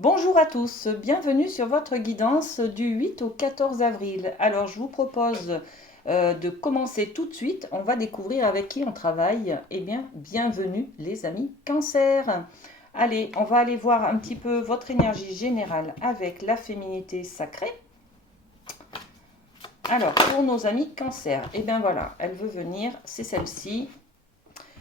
Bonjour à tous, bienvenue sur votre guidance du 8 au 14 avril. Alors je vous propose de commencer tout de suite. On va découvrir avec qui on travaille. Eh bien, bienvenue les amis Cancer. Allez, on va aller voir un petit peu votre énergie générale avec la féminité sacrée. Alors, pour nos amis Cancer, eh bien voilà, elle veut venir, c'est celle-ci.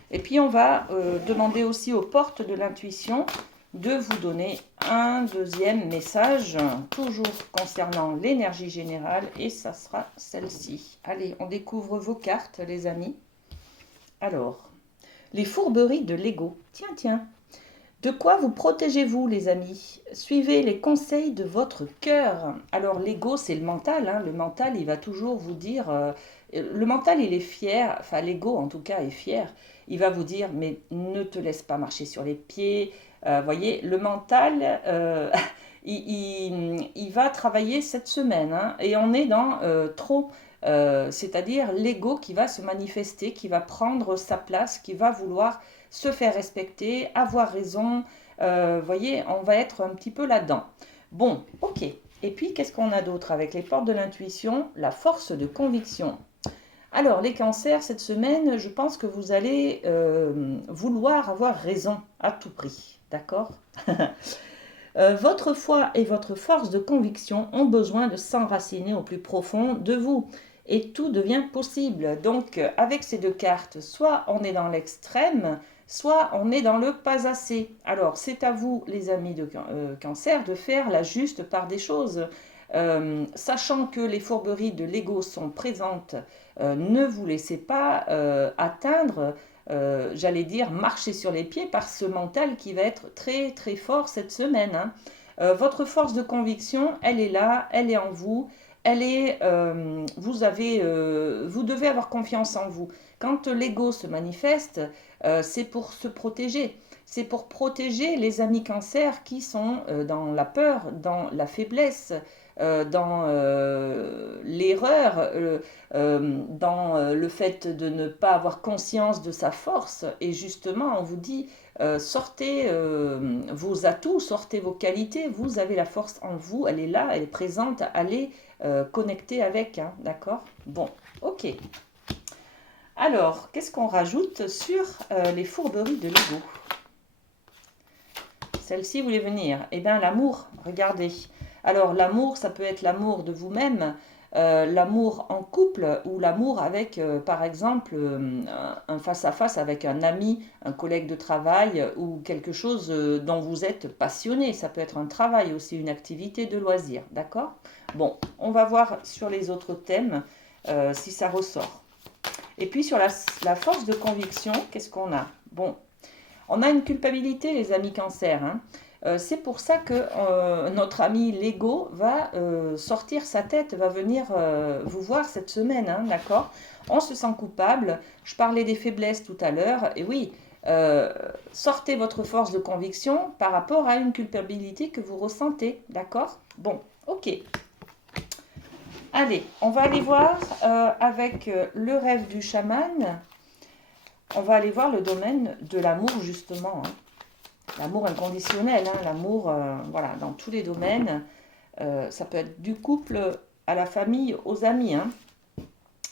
Et puis on va demander aussi aux portes de l'intuition de vous donner un deuxième message, toujours concernant l'énergie générale, et ça sera celle-ci. Allez, on découvre vos cartes, les amis. Alors, les fourberies de l'ego. Tiens, tiens. De quoi vous protégez-vous, les amis? Suivez les conseils de votre cœur. Alors, l'ego, c'est le mental, hein. Le mental, il va toujours vous dire... le mental, il est fier, enfin, l'ego, en tout cas, est fier. Il va vous dire, mais ne te laisse pas marcher sur les pieds. Voyez, le mental, il va travailler cette semaine, hein, et on est dans trop... c'est-à-dire l'ego qui va se manifester, qui va prendre sa place, qui va vouloir se faire respecter, avoir raison. Voyez, on va être un petit peu là-dedans. Bon, ok. Et puis, qu'est-ce qu'on a d'autre avec les portes de l'intuition? La force de conviction. Alors, les cancers, cette semaine, je pense que vous allez vouloir avoir raison à tout prix. D'accord. Votre foi et votre force de conviction ont besoin de s'enraciner au plus profond de vous. Et tout devient possible. Donc, avec ces deux cartes, soit on est dans l'extrême, soit on est dans le pas assez. Alors, c'est à vous, les amis de Cancer, de faire la juste part des choses. Sachant que les fourberies de l'ego sont présentes, ne vous laissez pas atteindre, j'allais dire, marcher sur les pieds par ce mental qui va être très très fort cette semaine, hein. Votre force de conviction, elle est là, elle est en vous, vous devez avoir confiance en vous. Quand l'ego se manifeste, c'est pour se protéger. C'est pour protéger les amis cancers qui sont dans la peur, dans la faiblesse, dans l'erreur, dans le fait de ne pas avoir conscience de sa force. Et justement, on vous dit, sortez vos atouts, sortez vos qualités. Vous avez la force en vous, elle est là, elle est présente. Allez connecter avec, hein, d'accord? Bon, ok. Alors, qu'est-ce qu'on rajoute sur les fourberies de l'ego? Celle-ci voulait venir. Eh bien, l'amour, regardez. Alors, l'amour, ça peut être l'amour de vous-même, l'amour en couple ou l'amour avec, par exemple, un face-à-face avec un ami, un collègue de travail ou quelque chose dont vous êtes passionné. Ça peut être un travail aussi, une activité de loisir. D'accord? Bon, on va voir sur les autres thèmes si ça ressort. Et puis, sur la force de conviction, qu'est-ce qu'on a? Bon, on a une culpabilité, les amis Cancer, hein. C'est pour ça que notre ami l'ego va sortir sa tête, va venir vous voir cette semaine, hein, d'accord? On se sent coupable. Je parlais des faiblesses tout à l'heure. Et oui, euh, sortez votre force de conviction par rapport à une culpabilité que vous ressentez, d'accord? Bon, ok. Allez, on va aller voir avec le rêve du chaman. On va aller voir le domaine de l'amour, justement, hein. L'amour inconditionnel, hein, l'amour, voilà, dans tous les domaines. Ça peut être du couple à la famille, aux amis, hein.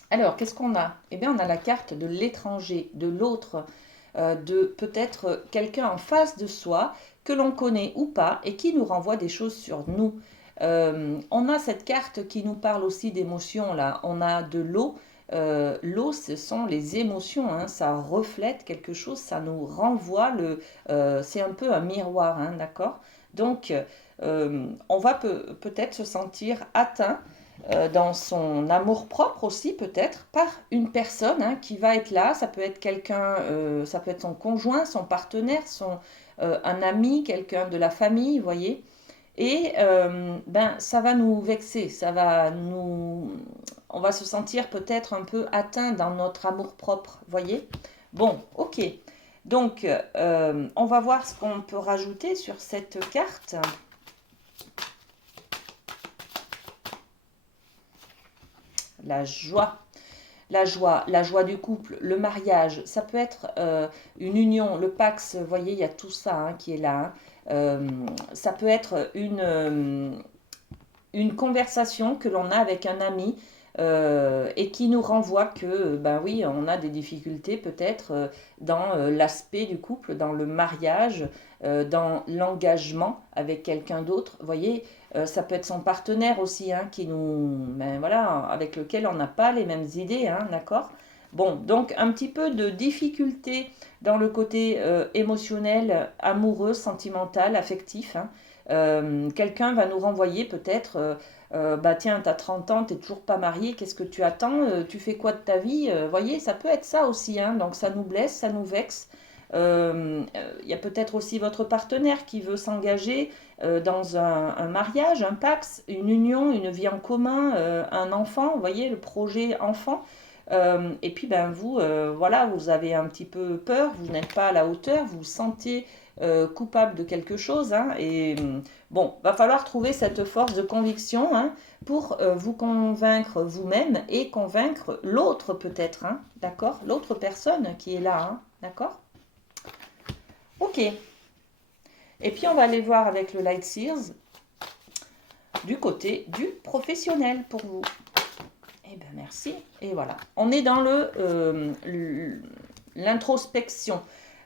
Alors, qu'est-ce qu'on a? Eh bien, on a la carte de l'étranger, de l'autre, de peut-être quelqu'un en face de soi que l'on connaît ou pas et qui nous renvoie des choses sur nous. On a cette carte qui nous parle aussi d'émotions, là. On a de l'eau. L'eau, ce sont les émotions, hein. Ça reflète quelque chose, ça nous renvoie c'est un peu un miroir, hein, d'accord? Donc, on va peut-être se sentir atteint dans son amour-propre aussi, peut-être, par une personne, hein, qui va être là. Ça peut être quelqu'un, ça peut être son conjoint, son partenaire, un ami, quelqu'un de la famille, vous voyez. Et ben, ça va nous vexer, on va se sentir peut-être un peu atteint dans notre amour-propre, voyez. Bon, ok. Donc, on va voir ce qu'on peut rajouter sur cette carte. La joie. La joie du couple, le mariage, ça peut être une union, le Pax, vous voyez, il y a tout ça, hein, qui est là, Ça peut être une conversation que l'on a avec un ami et qui nous renvoie que, ben oui, on a des difficultés peut-être dans l'aspect du couple, dans le mariage, dans l'engagement avec quelqu'un d'autre. Vous voyez, ça peut être son partenaire aussi, hein, qui nous, ben voilà, avec lequel on n'a pas les mêmes idées, hein, d'accord? Bon, donc un petit peu de difficulté dans le côté émotionnel, amoureux, sentimental, affectif, hein. Quelqu'un va nous renvoyer peut-être, bah tiens, t'as 30 ans, t'es toujours pas marié, qu'est-ce que tu attends, tu fais quoi de ta vie, voyez, ça peut être ça aussi, hein, donc ça nous blesse, ça nous vexe. Il y a peut-être aussi votre partenaire qui veut s'engager dans un mariage, un pax, une union, une vie en commun, un enfant, vous voyez, le projet enfant. Et puis ben vous, voilà, vous avez un petit peu peur, vous n'êtes pas à la hauteur, vous vous sentez coupable de quelque chose, hein, et bon, va falloir trouver cette force de conviction, hein, pour vous convaincre vous-même et convaincre l'autre peut-être, hein, d'accord? L'autre personne qui est là, hein, d'accord? Ok. Et puis on va aller voir avec le Light Seers du côté du professionnel pour vous. Eh bien, merci. Et voilà. On est dans l'introspection.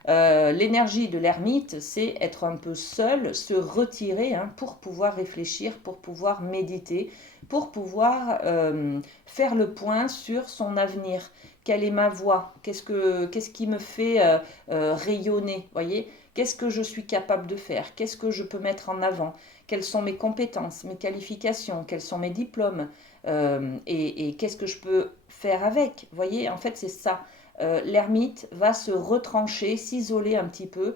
L'énergie de l'ermite, c'est être un peu seul, se retirer, hein, pour pouvoir réfléchir, pour pouvoir méditer, pour pouvoir faire le point sur son avenir. Quelle est ma voie? Qu'est-ce qui me fait rayonner? Voyez? Qu'est-ce que je suis capable de faire? Qu'est-ce que je peux mettre en avant? Quelles sont mes compétences, mes qualifications? Quels sont mes diplômes? Et qu'est-ce que je peux faire avec? Vous voyez, en fait, c'est ça. L'ermite va se retrancher, s'isoler un petit peu,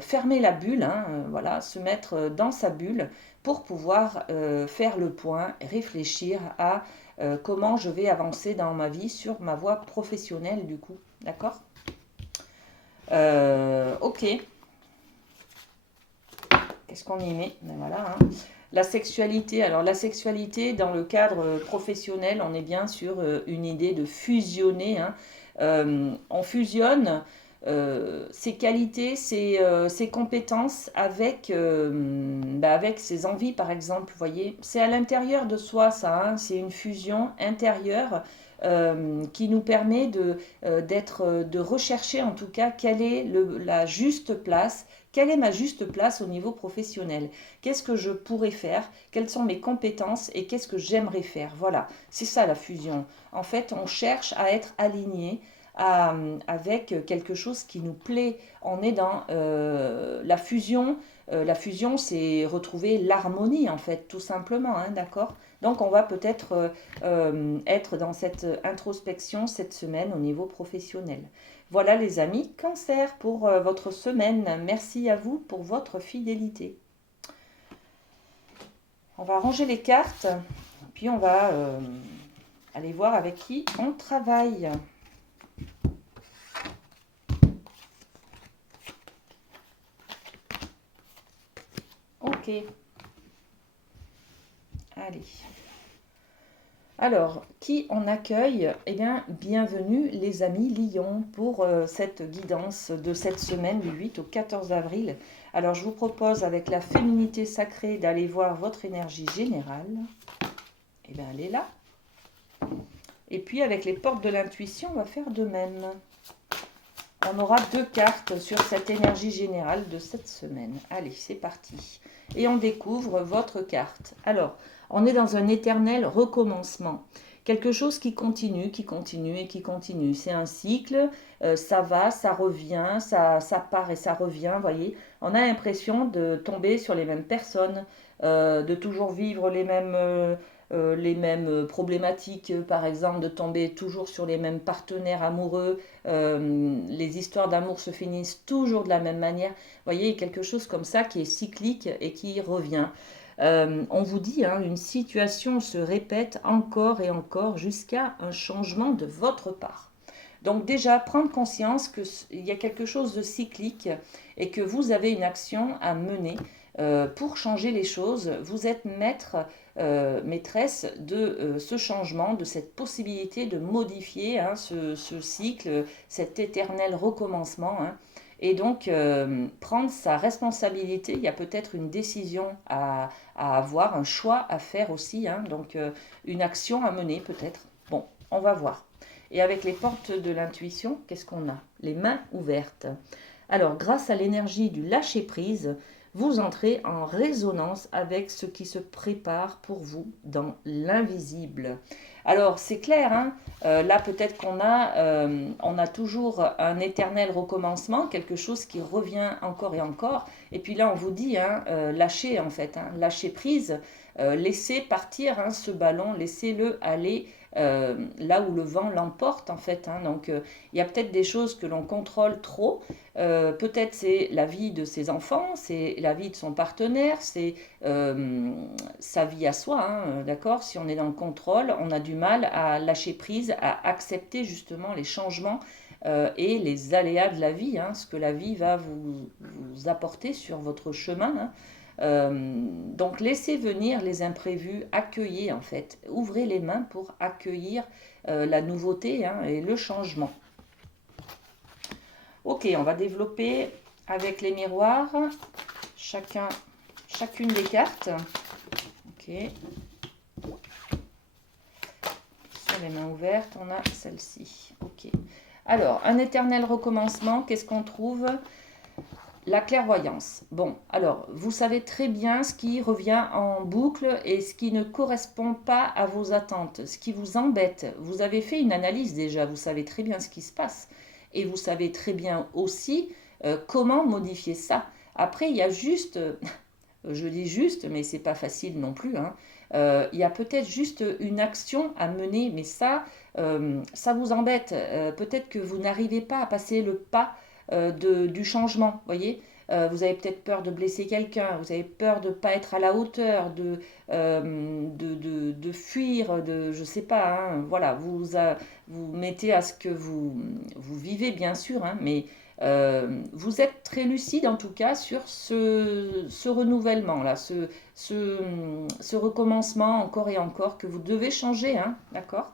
fermer la bulle, hein, voilà, se mettre dans sa bulle pour pouvoir faire le point, réfléchir à comment je vais avancer dans ma vie sur ma voie professionnelle du coup. D'accord? Ok. Qu'est-ce qu'on y met? Ben voilà, hein. La sexualité, alors la sexualité dans le cadre professionnel, on est bien sur une idée de fusionner, hein. On fusionne ses qualités, ses compétences avec, avec ses envies par exemple, vous voyez. C'est à l'intérieur de soi ça, hein. C'est une fusion intérieure qui nous permet de rechercher en tout cas quelle est la juste place, quelle est ma juste place au niveau professionnel. Qu'est-ce que je pourrais faire? Quelles sont mes compétences et qu'est-ce que j'aimerais faire? Voilà, c'est ça la fusion. En fait, on cherche à être aligné avec quelque chose qui nous plaît. On est dans la fusion. La fusion, c'est retrouver l'harmonie, en fait, tout simplement, hein, d'accord? Donc, on va peut-être être dans cette introspection cette semaine au niveau professionnel. Voilà les amis, Cancer pour votre semaine. Merci à vous pour votre fidélité. On va ranger les cartes, puis on va aller voir avec qui on travaille. Ok. Allez. Alors, qui on accueille? Eh bien, bienvenue les amis Lion pour cette guidance de cette semaine du 8 au 14 avril. Alors, je vous propose avec la féminité sacrée d'aller voir votre énergie générale. Eh bien, elle est là. Et puis, avec les portes de l'intuition, on va faire de même. On aura 2 cartes sur cette énergie générale de cette semaine. Allez, c'est parti. Et on découvre votre carte. Alors, on est dans un éternel recommencement. Quelque chose qui continue et qui continue. C'est un cycle, ça va, ça revient, ça part et ça revient, vous voyez. On a l'impression de tomber sur les mêmes personnes, de toujours vivre les mêmes problématiques, par exemple, de tomber toujours sur les mêmes partenaires amoureux. Les histoires d'amour se finissent toujours de la même manière. Vous voyez, quelque chose comme ça qui est cyclique et qui revient. On vous dit, hein, une situation se répète encore et encore jusqu'à un changement de votre part. Donc déjà, prendre conscience qu'il y a quelque chose de cyclique et que vous avez une action à mener pour changer les choses. Vous êtes maître, maîtresse de ce changement, de cette possibilité de modifier, hein, ce cycle, cet éternel recommencement, hein. et donc prendre sa responsabilité. Il y a peut-être une décision à avoir, un choix à faire aussi, hein, donc une action à mener peut-être. Bon, on va voir. Et avec les portes de l'intuition, qu'est-ce qu'on a? Les mains ouvertes. Alors, grâce à l'énergie du lâcher-prise, vous entrez en résonance avec ce qui se prépare pour vous dans l'invisible. Alors, c'est clair, hein, là peut-être on a toujours un éternel recommencement, quelque chose qui revient encore et encore. Et puis là, on vous dit, hein, lâchez en fait, hein, lâchez prise, laissez partir hein, ce ballon, laissez-le aller là où le vent l'emporte en fait. Hein. Donc, il y a peut-être des choses que l'on contrôle trop. Peut-être c'est la vie de ses enfants, c'est la vie de son partenaire, c'est sa vie à soi, hein, d'accord? Si on est dans le contrôle, on a du mal à lâcher prise, à accepter justement les changements et les aléas de la vie, hein, ce que la vie va vous apporter sur votre chemin. Hein. Donc laissez venir les imprévus, accueillez en fait, ouvrez les mains pour accueillir la nouveauté hein, et le changement. Ok, on va développer avec les miroirs, chacune des cartes. Ok. Sur les mains ouvertes, on a celle-ci. Ok. Alors, un éternel recommencement, qu'est-ce qu'on trouve? La clairvoyance. Bon, alors, vous savez très bien ce qui revient en boucle et ce qui ne correspond pas à vos attentes, ce qui vous embête. Vous avez fait une analyse déjà, vous savez très bien ce qui se passe. Et vous savez très bien aussi comment modifier ça. Après, il y a juste, je dis juste, mais c'est pas facile non plus, hein, il y a peut-être juste une action à mener, mais ça vous embête. Peut-être que vous n'arrivez pas à passer le pas du changement, voyez. Vous avez peut-être peur de blesser quelqu'un, vous avez peur de ne pas être à la hauteur, de fuir, je ne sais pas, hein, voilà, vous mettez à ce que vous vivez bien sûr, hein, mais vous êtes très lucide en tout cas sur ce renouvellement-là, ce recommencement encore et encore que vous devez changer, hein, d'accord?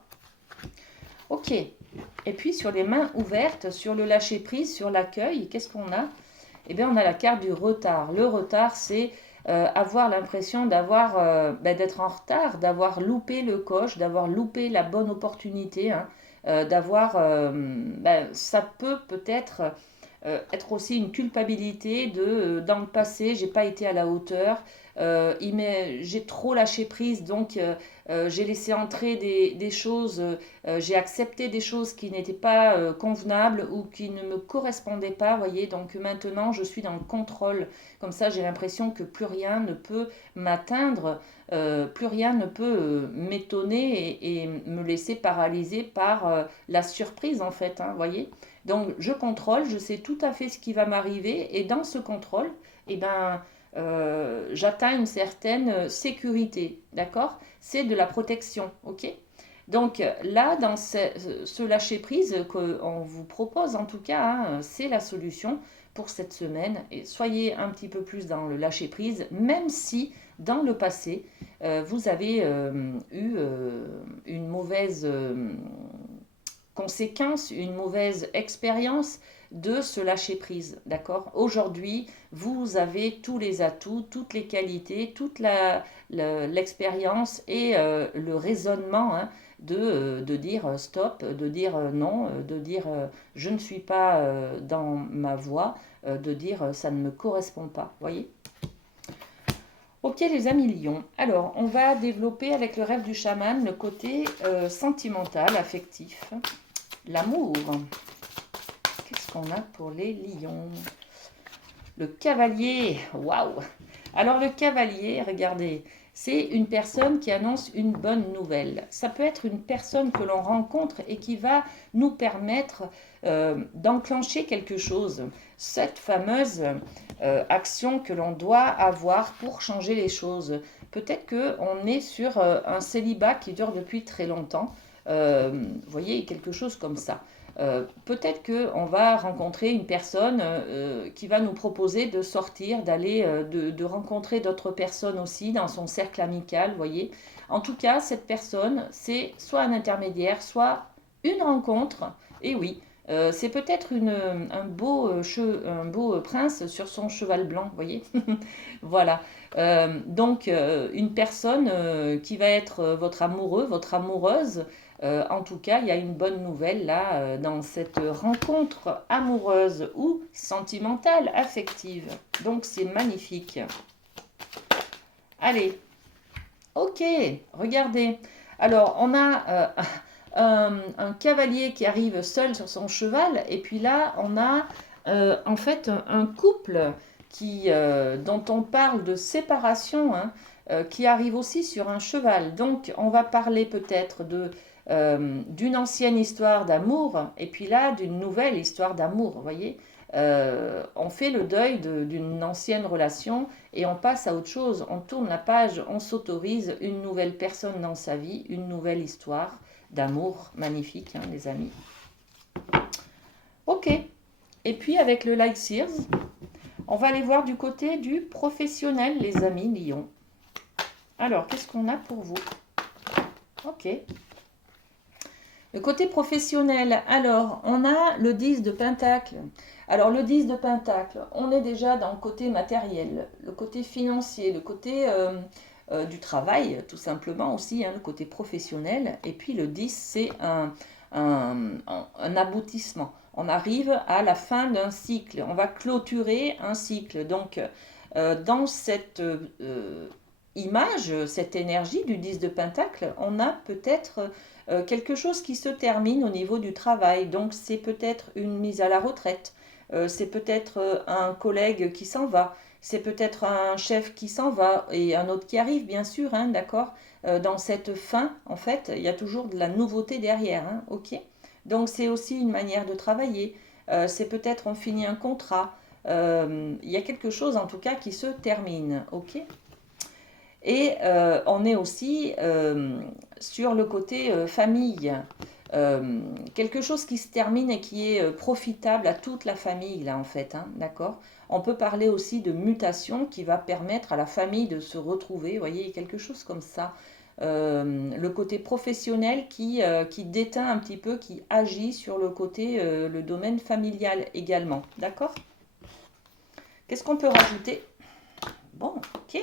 Ok. Et puis sur les mains ouvertes, sur le lâcher-prise, sur l'accueil, qu'est-ce qu'on a? Eh bien, on a la carte du retard. Le retard, c'est avoir l'impression d'être en retard, d'avoir loupé le coche, d'avoir loupé la bonne opportunité, hein, ça peut peut-être être aussi une culpabilité dans le passé, j'ai pas été à la hauteur, j'ai trop lâché prise, donc j'ai laissé entrer des choses, j'ai accepté des choses qui n'étaient pas convenables ou qui ne me correspondaient pas, voyez, donc maintenant je suis dans le contrôle, comme ça j'ai l'impression que plus rien ne peut m'atteindre, plus rien ne peut m'étonner et me laisser paralyser par la surprise en fait, hein, voyez. Donc je contrôle, je sais tout à fait ce qui va m'arriver et dans ce contrôle, eh ben, j'atteins une certaine sécurité, d'accord? C'est de la protection, ok? Donc là, dans ce lâcher-prise qu'on vous propose en tout cas, hein, c'est la solution pour cette semaine. Et soyez un petit peu plus dans le lâcher-prise, même si dans le passé, vous avez eu une mauvaise conséquence, une mauvaise expérience de ce lâcher-prise, d'accord? Aujourd'hui, vous avez tous les atouts, toutes les qualités, toute l'expérience et le raisonnement hein, de dire stop, de dire non, de dire je ne suis pas dans ma voie, de dire ça ne me correspond pas, voyez? Ok les amis lions, alors on va développer avec le rêve du chaman le côté sentimental, affectif, l'amour. Qu'est-ce qu'on a pour les lions? Le cavalier, waouh! Alors le cavalier, regardez, c'est une personne qui annonce une bonne nouvelle. Ça peut être une personne que l'on rencontre et qui va nous permettre d'enclencher quelque chose. Cette fameuse action que l'on doit avoir pour changer les choses. Peut-être qu'on est sur un célibat qui dure depuis très longtemps. Vous voyez, quelque chose comme ça. Peut-être qu'on va rencontrer une personne qui va nous proposer de sortir, d'aller, de rencontrer d'autres personnes aussi dans son cercle amical, vous voyez. En tout cas, cette personne, c'est soit un intermédiaire, soit une rencontre, et oui, C'est peut-être un beau prince sur son cheval blanc, vous voyez. Voilà. Donc, une personne qui va être votre amoureux, votre amoureuse. En tout cas, il y a une bonne nouvelle là, dans cette rencontre amoureuse ou sentimentale, affective. Donc, c'est magnifique. Allez, ok, regardez. Alors, on a un cavalier qui arrive seul sur son cheval, et puis là, on a en fait un couple dont on parle de séparation, hein, qui arrive aussi sur un cheval. Donc, on va parler peut-être d'une ancienne histoire d'amour, et puis là, d'une nouvelle histoire d'amour, vous voyez. On fait le deuil d'une ancienne relation et on passe à autre chose. On tourne la page, on s'autorise une nouvelle personne dans sa vie, une nouvelle histoire d'amour magnifique, hein, les amis. Ok. Et puis avec le Light Sears, on va aller voir du côté du professionnel, les amis Lion. Alors, qu'est-ce qu'on a pour vous? Ok. Le côté professionnel, alors, on a le 10 de Pentacle. Alors, le 10 de Pentacle, on est déjà dans le côté matériel, le côté financier, le côté du travail, tout simplement aussi, hein, le côté professionnel. Et puis, le 10, c'est un aboutissement. On arrive à la fin d'un cycle. On va clôturer un cycle. Donc, dans cette image, cette énergie du 10 de Pentacle, on a peut-être quelque chose qui se termine au niveau du travail. Donc c'est peut-être une mise à la retraite, c'est peut-être un collègue qui s'en va, c'est peut-être un chef qui s'en va et un autre qui arrive, bien sûr, hein, d'accord. Dans cette fin, en fait, il y a toujours de la nouveauté derrière, hein, ok. Donc c'est aussi une manière de travailler. C'est peut-être on finit un contrat. Il y a quelque chose en tout cas qui se termine, ok. Et on est aussi sur le côté famille. Quelque chose qui se termine et qui est profitable à toute la famille, là, en fait, hein, d'accord. On peut parler aussi de mutation qui va permettre à la famille de se retrouver, vous voyez, quelque chose comme ça. Le côté professionnel qui déteint un petit peu, qui agit sur le côté, le domaine familial également, d'accord. Qu'est-ce qu'on peut rajouter? Bon, ok,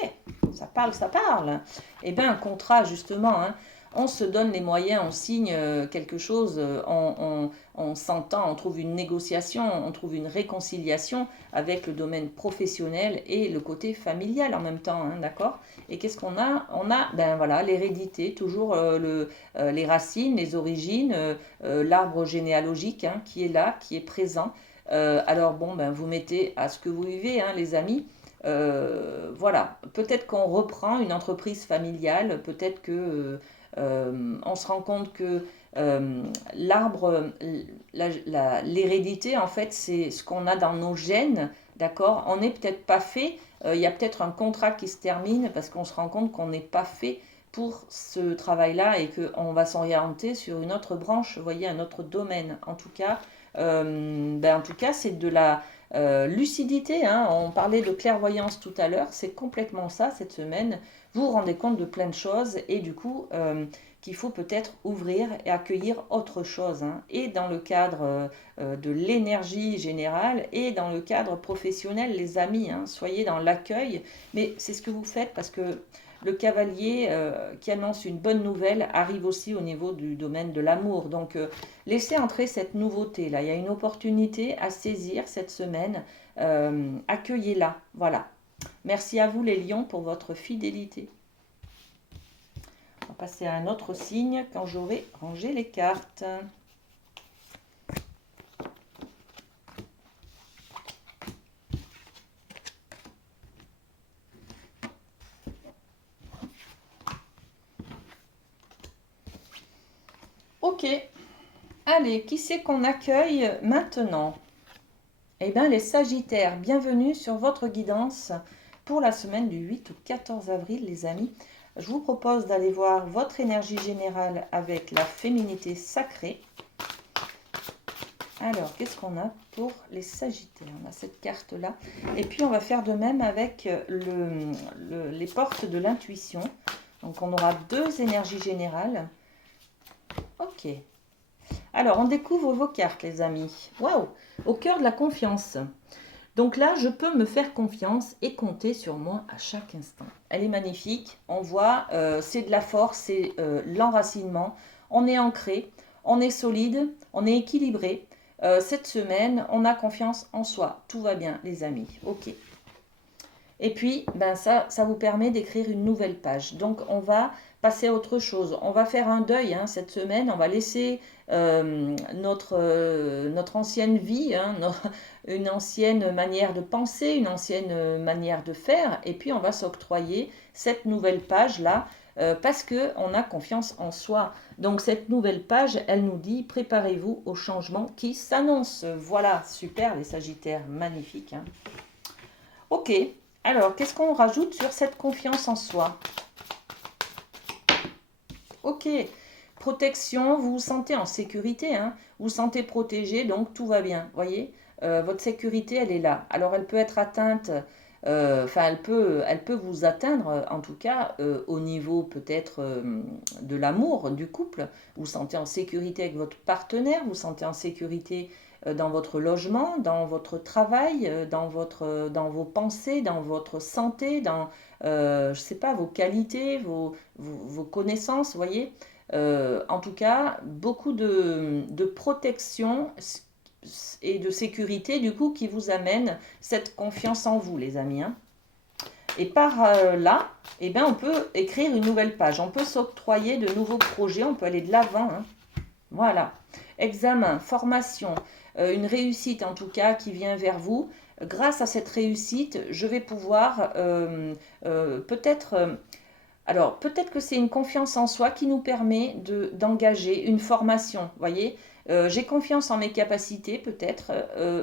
ça parle, ça parle. Eh bien, un contrat, justement, hein, on se donne les moyens, on signe quelque chose, on s'entend, on trouve une négociation, on trouve une réconciliation avec le domaine professionnel et le côté familial en même temps, hein, d'accord. Et qu'est-ce qu'on a? On a, ben voilà, l'hérédité, toujours les racines, les origines, l'arbre généalogique, hein, qui est là, qui est présent. Alors bon, ben vous mettez à ce que vous vivez, hein, les amis. Voilà, peut-être qu'on reprend une entreprise familiale, peut-être que on se rend compte que l'arbre, l'hérédité, en fait, c'est ce qu'on a dans nos gènes, d'accord. On n'est peut-être pas fait, il y a peut-être un contrat qui se termine parce qu'on se rend compte qu'on n'est pas fait pour ce travail-là et qu'on va s'orienter sur une autre branche, vous voyez, un autre domaine. En tout cas, c'est de la lucidité, hein. On parlait de clairvoyance tout à l'heure, c'est complètement ça cette semaine. Vous vous rendez compte de plein de choses et du coup qu'il faut peut-être ouvrir et accueillir autre chose, hein. Et dans le cadre de l'énergie générale et dans le cadre professionnel, les amis, hein, soyez dans l'accueil. Mais c'est ce que vous faites parce que le cavalier qui annonce une bonne nouvelle arrive aussi au niveau du domaine de l'amour. Donc, laissez entrer cette nouveauté-là. Il y a une opportunité à saisir cette semaine. Accueillez-la. Voilà. Merci à vous, les lions, pour votre fidélité. On va passer à un autre signe quand j'aurai rangé les cartes. Ok. Allez, qui c'est qu'on accueille maintenant? Eh bien, les Sagittaires, bienvenue sur votre guidance pour la semaine du 8 au 14 avril, les amis. Je vous propose d'aller voir votre énergie générale avec la féminité sacrée. Alors, qu'est-ce qu'on a pour les Sagittaires? On a cette carte-là. Et puis, on va faire de même avec les portes de l'intuition. Donc, on aura deux énergies générales. Ok. Alors, on découvre vos cartes, les amis. Waouh! Au cœur de la confiance. Donc là, je peux me faire confiance et compter sur moi à chaque instant. Elle est magnifique. On voit, c'est de la force, c'est l'enracinement. On est ancré, on est solide, on est équilibré. Cette semaine, on a confiance en soi. Tout va bien, les amis. Ok. Et puis, ben ça vous permet d'écrire une nouvelle page. Donc, on va passer à autre chose. On va faire un deuil hein, cette semaine. On va laisser notre ancienne vie, hein, une ancienne manière de penser, une ancienne manière de faire. Et puis, on va s'octroyer cette nouvelle page-là parce qu'on a confiance en soi. Donc, cette nouvelle page, elle nous dit, préparez-vous au changement qui s'annonce. Voilà, super les Sagittaires, magnifique. Hein. Ok. Alors, qu'est-ce qu'on rajoute sur cette confiance en soi? Ok, protection, vous vous sentez en sécurité, hein, vous vous sentez protégé, donc tout va bien, voyez. Votre sécurité, elle est là. Alors, elle peut être atteinte, enfin, elle peut vous atteindre, en tout cas, au niveau peut-être de l'amour, du couple. Vous vous sentez en sécurité avec votre partenaire, vous vous sentez en sécurité dans votre logement, dans votre travail, dans vos pensées, dans votre santé, dans, je sais pas, vos qualités, vos connaissances, vous voyez. En tout cas, beaucoup de protection et de sécurité, du coup, qui vous amène cette confiance en vous, les amis. Hein. Et par là, eh ben, on peut écrire une nouvelle page. On peut s'octroyer de nouveaux projets. On peut aller de l'avant. Hein. Voilà. Examen, formation, une réussite en tout cas qui vient vers vous. Grâce à cette réussite, je vais pouvoir peut-être... alors, peut-être que c'est une confiance en soi qui nous permet d'engager une formation, voyez. J'ai confiance en mes capacités, peut-être,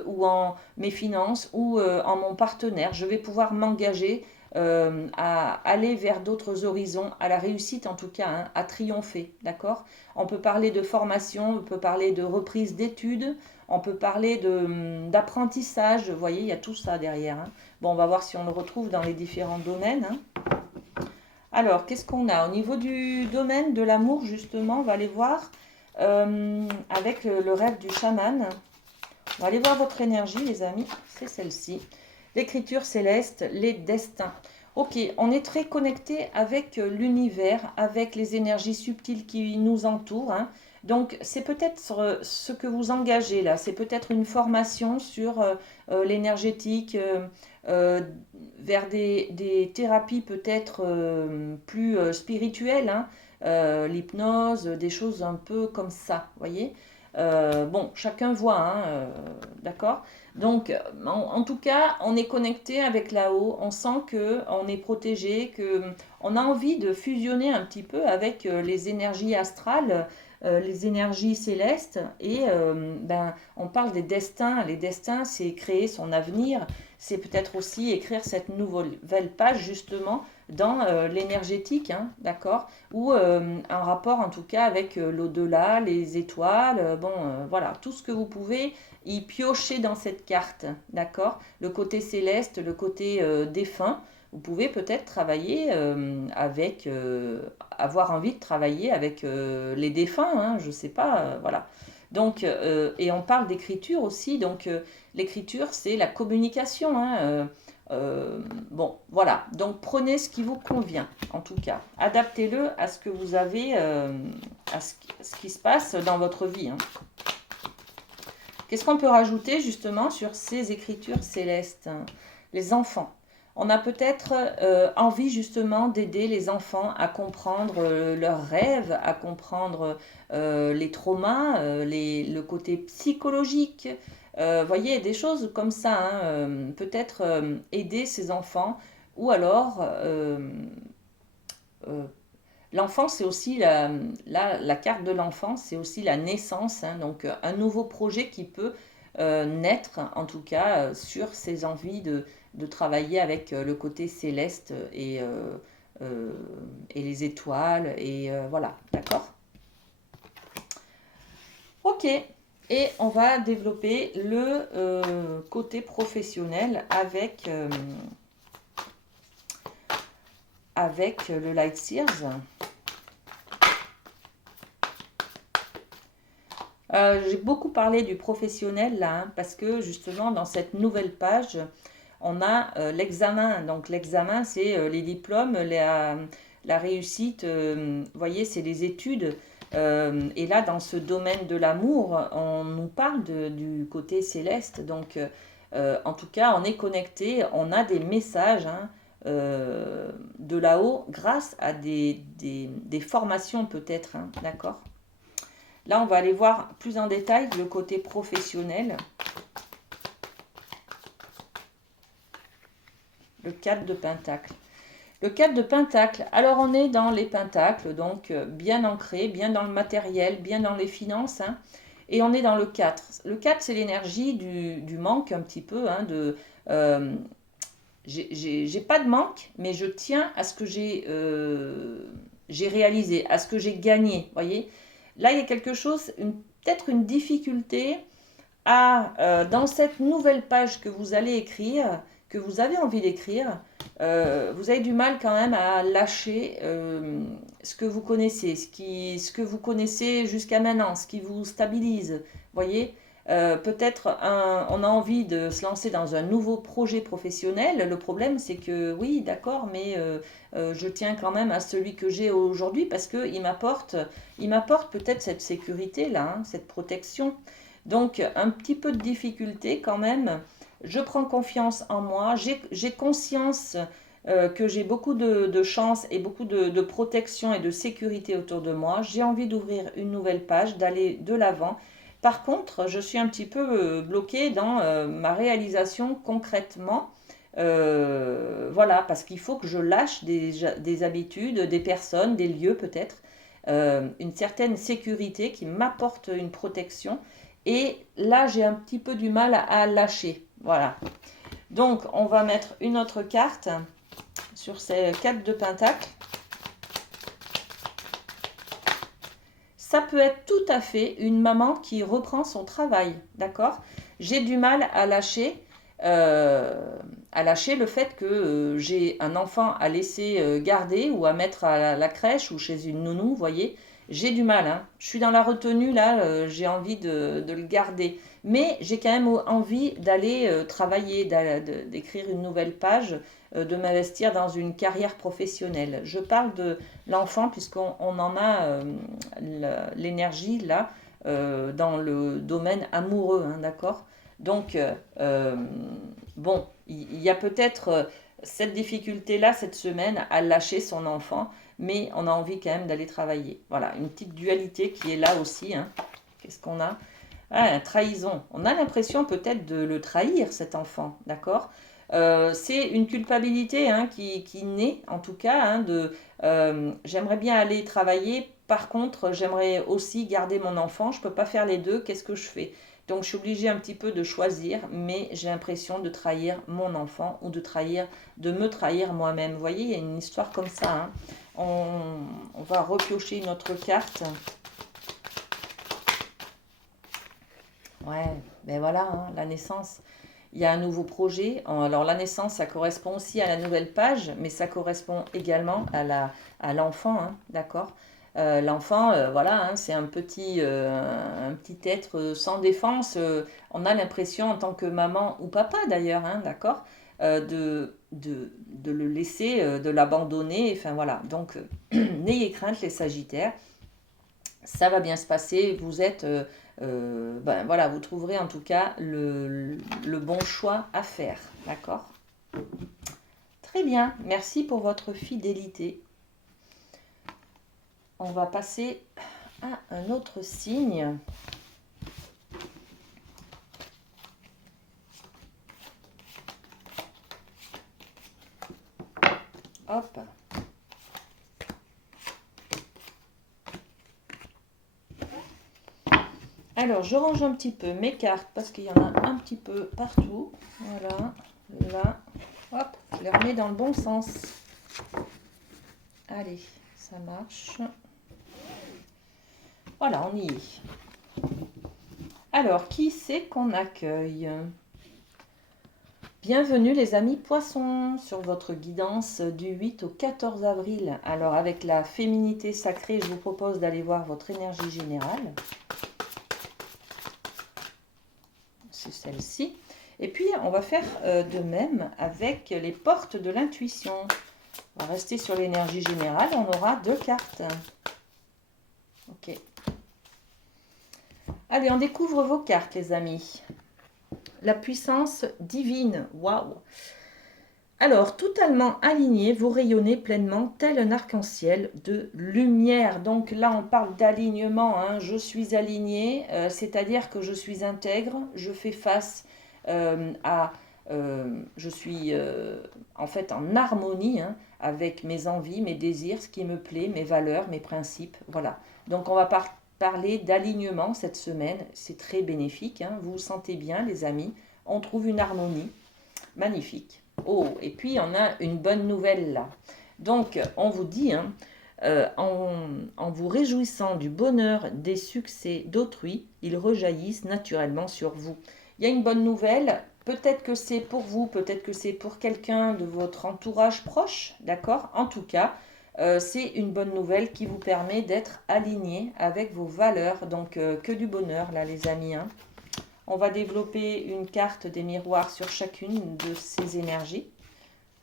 ou en mes finances, ou en mon partenaire. Je vais pouvoir m'engager à aller vers d'autres horizons, à la réussite en tout cas, hein, à triompher, d'accord. On peut parler de formation, on peut parler de reprise d'études, on peut parler d'apprentissage, vous voyez, il y a tout ça derrière. Hein. Bon, on va voir si on le retrouve dans les différents domaines. Hein. Alors, qu'est-ce qu'on a? Au niveau du domaine de l'amour, justement, on va aller voir avec le rêve du chaman. On va aller voir votre énergie, les amis. C'est celle-ci. L'écriture céleste, les destins. Ok, on est très connecté avec l'univers, avec les énergies subtiles qui nous entourent. Hein. Donc, c'est peut-être ce que vous engagez là. C'est peut-être une formation sur l'énergétique, euh, vers des thérapies peut-être plus spirituelles, hein, l'hypnose, des choses un peu comme ça, voyez. Bon, chacun voit, hein, d'accord. Donc, en tout cas, on est connecté avec là-haut, on sent que on est protégé, que on a envie de fusionner un petit peu avec les énergies astrales, les énergies célestes, et ben, on parle des destins. Les destins, c'est créer son avenir, c'est peut-être aussi écrire cette nouvelle page justement dans l'énergétique, hein, d'accord, ou un rapport en tout cas avec l'au-delà, les étoiles, bon, voilà, tout ce que vous pouvez y piocher dans cette carte, d'accord, le côté céleste, le côté défunt. Vous pouvez peut-être travailler avec, avoir envie de travailler avec les défunts, hein, je sais pas, voilà. Donc, et on parle d'écriture aussi, donc l'écriture c'est la communication, hein, bon, voilà. Donc prenez ce qui vous convient, en tout cas. Adaptez-le à ce que vous avez, à ce qui se passe dans votre vie. Hein. Qu'est-ce qu'on peut rajouter justement sur ces écritures célestes? Les enfants. On a peut-être envie justement d'aider les enfants à comprendre leurs rêves, à comprendre les traumas, le côté psychologique. Voyez, des choses comme ça. Hein, peut-être aider ces enfants. Ou alors, euh, l'enfant, c'est aussi la carte de l'enfant, c'est aussi la naissance. Hein, donc, un nouveau projet qui peut naître, en tout cas, sur ses envies de travailler avec le côté céleste euh, et les étoiles. Et voilà, d'accord. Ok. Et on va développer le côté professionnel avec le Light Sears. J'ai beaucoup parlé du professionnel là, hein, parce que justement dans cette nouvelle page, on a l'examen. Donc l'examen, c'est les diplômes, la réussite, vous voyez, c'est les études. Et là, dans ce domaine de l'amour, on nous parle du côté céleste. Donc, en tout cas, on est connecté, on a des messages hein, de là-haut grâce à des formations peut-être, hein, d'accord? Là, on va aller voir plus en détail le côté professionnel. Le 4 de Pentacle. Le 4 de Pentacle, alors on est dans les Pentacles, donc bien ancré, bien dans le matériel, bien dans les finances, hein, et on est dans le 4. Le 4, c'est l'énergie du manque un petit peu, hein, euh, j'ai pas de manque, mais je tiens à ce que j'ai réalisé, à ce que j'ai gagné, voyez. Là, il y a quelque chose, peut-être une difficulté dans cette nouvelle page que vous allez écrire, que vous avez envie d'écrire, vous avez du mal quand même à lâcher ce que vous connaissez, ce que vous connaissez jusqu'à maintenant, ce qui vous stabilise. Voyez, peut-être on a envie de se lancer dans un nouveau projet professionnel. Le problème, c'est que oui, d'accord, mais je tiens quand même à celui que j'ai aujourd'hui parce qu'il m'apporte peut-être cette sécurité-là, hein, cette protection. Donc, un petit peu de difficulté quand même. Je prends confiance en moi. J'ai conscience que j'ai beaucoup de chance et beaucoup de protection et de sécurité autour de moi. J'ai envie d'ouvrir une nouvelle page, d'aller de l'avant. Par contre, je suis un petit peu bloquée dans ma réalisation concrètement. Voilà, parce qu'il faut que je lâche des habitudes, des personnes, des lieux peut-être, une certaine sécurité qui m'apporte une protection. Et là, j'ai un petit peu du mal à lâcher. Voilà. Donc, on va mettre une autre carte sur ces 4 de Pentacle. Ça peut être tout à fait une maman qui reprend son travail, d'accord? J'ai du mal à lâcher le fait que j'ai un enfant à laisser garder ou à mettre à la crèche ou chez une nounou, vous voyez. J'ai du mal, hein. Je suis dans la retenue, là, j'ai envie de le garder. Mais j'ai quand même envie d'aller travailler, d'écrire une nouvelle page, de m'investir dans une carrière professionnelle. Je parle de l'enfant puisqu'on en a l'énergie là dans le domaine amoureux, hein, d'accord? Donc, bon, il y a peut-être cette difficulté-là cette semaine à lâcher son enfant, mais on a envie quand même d'aller travailler. Voilà, une petite dualité qui est là aussi, hein. Qu'est-ce qu'on a? Ah, trahison. On a l'impression peut-être de le trahir, cet enfant, d'accord? C'est une culpabilité hein, qui naît, en tout cas, hein, j'aimerais bien aller travailler, par contre, j'aimerais aussi garder mon enfant, je ne peux pas faire les deux, qu'est-ce que je fais? Donc, je suis obligée un petit peu de choisir, mais j'ai l'impression de trahir mon enfant ou de me trahir moi-même. Vous voyez, il y a une histoire comme ça, hein. On va repiocher une autre carte. Ouais, ben voilà, hein, la naissance. Il y a un nouveau projet. Alors la naissance, ça correspond aussi à la nouvelle page, mais ça correspond également à l'enfant, hein, d'accord? L'enfant, voilà, hein, c'est un petit être sans défense. On a l'impression, en tant que maman ou papa d'ailleurs, hein, d'accord, de le laisser, de l'abandonner. Enfin voilà. Donc, n'ayez crainte, les Sagittaires, ça va bien se passer. Vous êtes, ben voilà, vous trouverez en tout cas le bon choix à faire, d'accord? Très bien, merci pour votre fidélité. On va passer à un autre signe. Hop. Alors, je range un petit peu mes cartes parce qu'il y en a un petit peu partout. Voilà, là. Hop, je les remets dans le bon sens. Allez, ça marche. Voilà, on y est. Alors, qui c'est qu'on accueille? Bienvenue les amis poissons sur votre guidance du 8 au 14 avril. Alors, avec la féminité sacrée, je vous propose d'aller voir votre énergie générale. c'est celle-ci. Et puis, on va faire de même avec les portes de l'intuition. On va rester sur l'énergie générale, on aura 2 cartes. Ok. Allez, on découvre vos cartes, les amis. La puissance divine, waouh! Alors, totalement aligné, vous rayonnez pleinement tel un arc-en-ciel de lumière. Donc là, on parle d'alignement, hein. Je suis aligné, c'est-à-dire que je suis intègre, je fais face à... je suis en fait en harmonie, hein, avec mes envies, mes désirs, ce qui me plaît, mes valeurs, mes principes. Voilà. Donc on va parler d'alignement cette semaine. C'est très bénéfique, hein. Vous vous sentez bien, les amis. On trouve une harmonie. Magnifique. Oh, et puis on a une bonne nouvelle là. Donc, on vous dit, hein, en vous réjouissant du bonheur des succès d'autrui, ils rejaillissent naturellement sur vous. Il y a une bonne nouvelle, peut-être que c'est pour vous, peut-être que c'est pour quelqu'un de votre entourage proche, d'accord? En tout cas, c'est une bonne nouvelle qui vous permet d'être aligné avec vos valeurs. Donc, que du bonheur là, les amis, hein. On va développer une carte des miroirs sur chacune de ces énergies.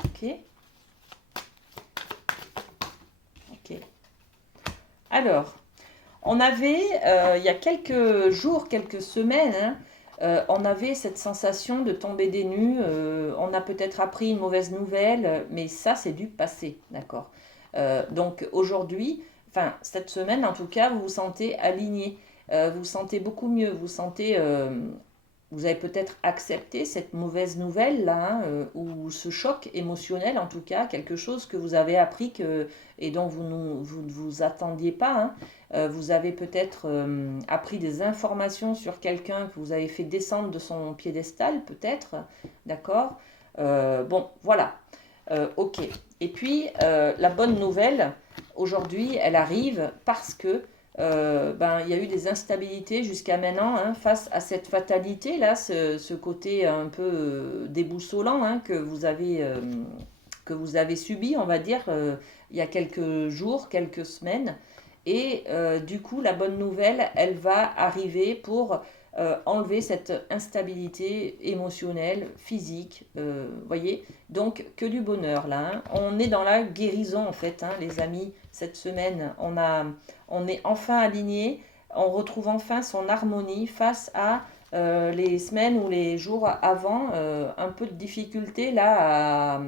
Ok. Ok. Alors, on avait, il y a quelques jours, quelques semaines, hein, on avait cette sensation de tomber des nues. On a peut-être appris une mauvaise nouvelle, mais ça, c'est du passé, d'accord? Donc aujourd'hui, enfin cette semaine en tout cas, vous vous sentez aligné. Vous vous sentez beaucoup mieux, vous sentez, vous avez peut-être accepté cette mauvaise nouvelle là, hein, ou ce choc émotionnel en tout cas, quelque chose que vous avez appris et dont vous ne vous attendiez pas, hein. Vous avez peut-être appris des informations sur quelqu'un que vous avez fait descendre de son piédestal peut-être, d'accord. Bon, voilà. Ok. Et puis, la bonne nouvelle, aujourd'hui, elle arrive parce que il y a eu des instabilités jusqu'à maintenant, hein, face à cette fatalité là, ce côté un peu déboussolant, hein, que vous avez subi, on va dire, il y a quelques jours, quelques semaines. Et du coup, la bonne nouvelle, elle va arriver pour enlever cette instabilité émotionnelle, physique, voyez. Donc, que du bonheur là, hein. On est dans la guérison en fait, hein, les amis. Cette semaine, on est enfin aligné, on retrouve enfin son harmonie face à les semaines ou les jours avant, un peu de difficulté là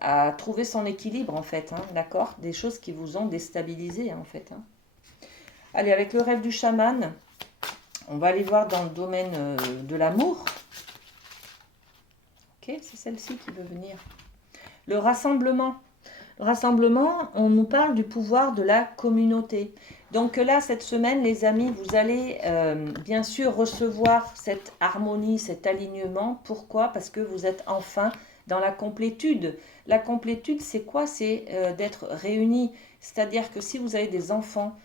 à trouver son équilibre en fait, hein, d'accord? Des choses qui vous ont déstabilisé en fait, hein. Allez, avec le rêve du chaman, on va aller voir dans le domaine de l'amour. Ok, c'est celle-ci qui veut venir. Le rassemblement. Le rassemblement, on nous parle du pouvoir de la communauté. Donc là, cette semaine, les amis, vous allez bien sûr recevoir cette harmonie, cet alignement. Pourquoi? Parce que vous êtes enfin dans la complétude. La complétude, c'est quoi? C'est d'être réunis. C'est-à-dire que si vous avez des enfants,